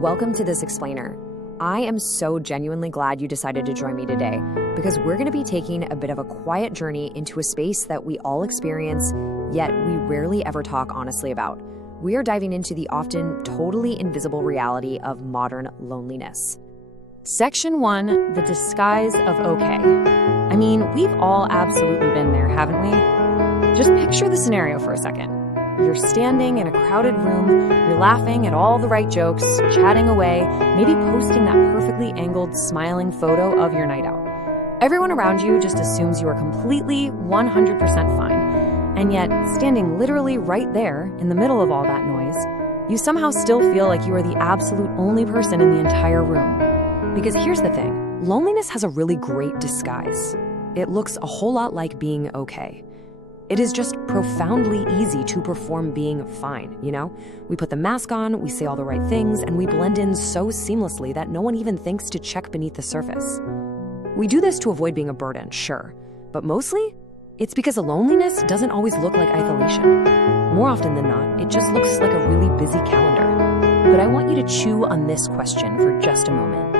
welcome to This Explainer. I am so genuinely glad you decided to join me today because we're going to be taking a bit of a quiet journey into a space that we all experience, yet we rarely ever talk honestly about. We are diving into the often totally invisible reality of modern loneliness. Section 1, the disguise of okay. I mean, we've all absolutely been there, haven't we? Just picture the scenario for a second. You're standing in a crowded room, you're laughing at all the right jokes, chatting away, maybe posting that perfectly angled, smiling photo of your night out. Everyone around you just assumes you are completely 100% fine. And yet, standing literally right there, in the middle of all that noise, you somehow still feel like you are the absolute only person in the entire room. Because here's the thing, loneliness has a really great disguise. It looks a whole lot like being okay. It is just profoundly easy to perform being fine, you know? We put the mask on, we say all the right things, and we blend in so seamlessly that no one even thinks to check beneath the surface. We do this to avoid being a burden, sure, but mostly, it's because loneliness doesn't always look like isolation. More often than not, it just looks like a really busy calendar. But I want you to chew on this question for just a moment.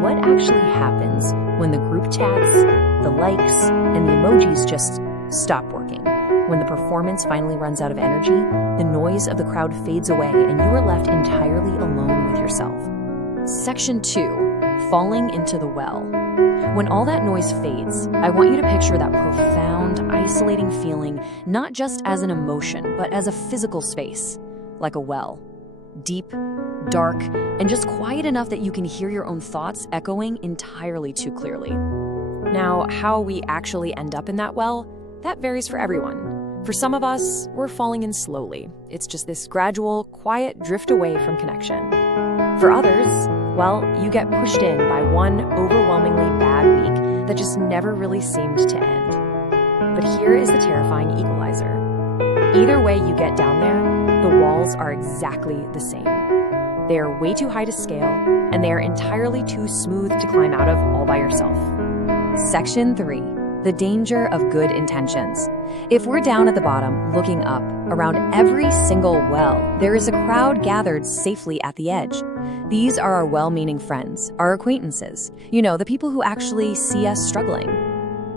What actually happens when the group chats, the likes, and the emojis just stop working? When the performance finally runs out of energy, the noise of the crowd fades away and you are left entirely alone with yourself. Section 2, falling into the well. When all that noise fades, I want you to picture that profound, isolating feeling, not just as an emotion, but as a physical space, like a well. Deep, dark, and just quiet enough that you can hear your own thoughts echoing entirely too clearly. Now, how we actually end up in that well, that varies for everyone. For some of us, we're falling in slowly. It's just this gradual, quiet drift away from connection. For others, well, you get pushed in by one overwhelmingly bad week that just never really seemed to end. But here is the terrifying equalizer. Either way you get down there, the walls are exactly the same. They are way too high to scale, and they are entirely too smooth to climb out of all by yourself. Section 3. The danger of good intentions. If we're down at the bottom, looking up, around every single well, there is a crowd gathered safely at the edge. These are our well-meaning friends, our acquaintances, you know, the people who actually see us struggling.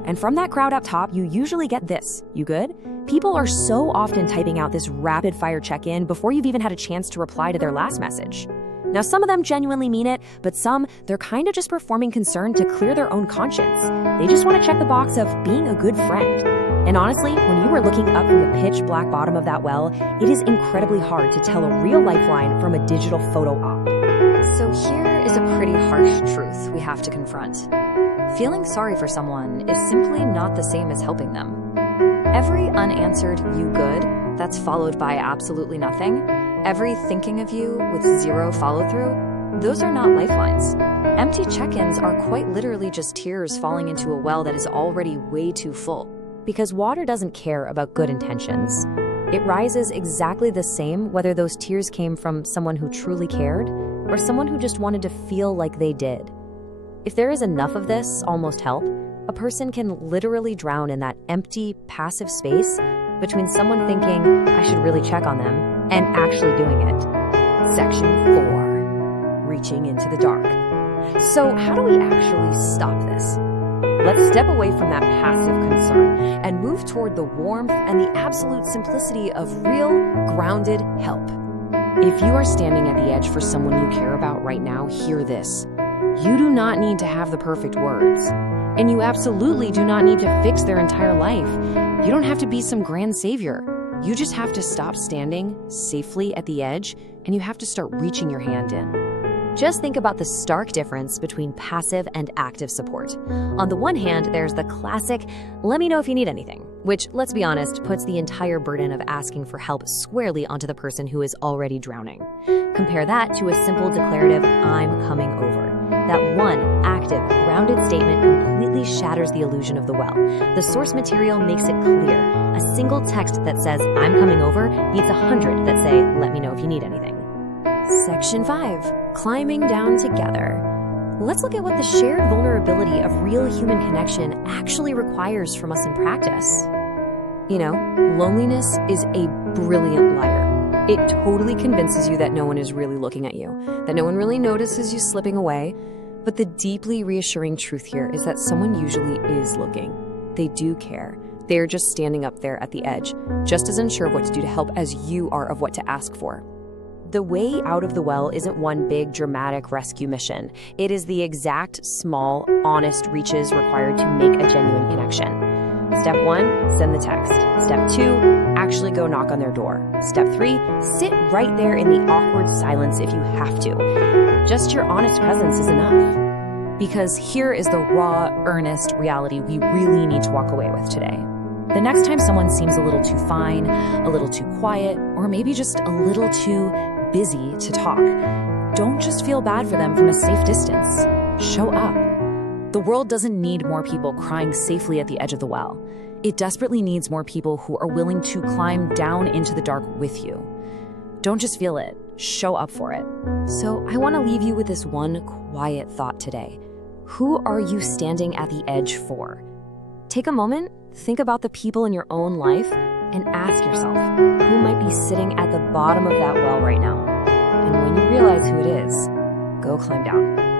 And from that crowd up top, you usually get this. You good? People are so often typing out this rapid-fire check-in before you've even had a chance to reply to their last message. Now, some of them genuinely mean it, but some, they're kind of just performing concern to clear their own conscience. They just want to check the box of being a good friend. And honestly, when you are looking up from the pitch black bottom of that well, it is incredibly hard to tell a real lifeline from a digital photo op. So here is a pretty harsh truth we have to confront. Feeling sorry for someone is simply not the same as helping them. Every unanswered "you good" that's followed by absolutely nothing, every thinking of you with zero follow-through, those are not lifelines. Empty check-ins are quite literally just tears falling into a well that is already way too full. Because water doesn't care about good intentions. It rises exactly the same whether those tears came from someone who truly cared or someone who just wanted to feel like they did. If there is enough of this almost help, a person can literally drown in that empty, passive space between someone thinking, I should really check on them, and actually doing it. Section 4, reaching into the dark. So how do we actually stop this? Let's step away from that passive concern and move toward the warmth and the absolute simplicity of real, grounded help. If you are standing at the edge for someone you care about right now, hear this. You do not need to have the perfect words. And you absolutely do not need to fix their entire life. You don't have to be some grand savior. You just have to stop standing safely at the edge, and you have to start reaching your hand in. Just think about the stark difference between passive and active support. On the one hand, there's the classic, let me know if you need anything, which, let's be honest, puts the entire burden of asking for help squarely onto the person who is already drowning. Compare that to a simple declarative, I'm coming over. That one active, grounded statement completely shatters the illusion of the well. The source material makes it clear. A single text that says, I'm coming over, beats 100 that say, let me know if you need anything. Section 5, climbing down together. Let's look at what the shared vulnerability of real human connection actually requires from us in practice. You know, loneliness is a brilliant liar. It totally convinces you that no one is really looking at you, that no one really notices you slipping away. But the deeply reassuring truth here is that someone usually is looking. They do care. They are just standing up there at the edge, just as unsure of what to do to help as you are of what to ask for. The way out of the well isn't one big dramatic rescue mission. It is the exact small, honest reaches required to make a genuine connection. Step 1, send the text. Step 2, actually go knock on their door. Step 3, sit right there in the awkward silence if you have to. Just your honest presence is enough. Because here is the raw, earnest reality we really need to walk away with today. The next time someone seems a little too fine, a little too quiet, or maybe just a little too busy to talk, don't just feel bad for them from a safe distance. Show up. The world doesn't need more people crying safely at the edge of the well. It desperately needs more people who are willing to climb down into the dark with you. Don't just feel it, show up for it. So I want to leave you with this one quiet thought today. Who are you standing at the edge for? Take a moment, think about the people in your own life, and ask yourself, who might be sitting at the bottom of that well right now? And when you realize who it is, go climb down.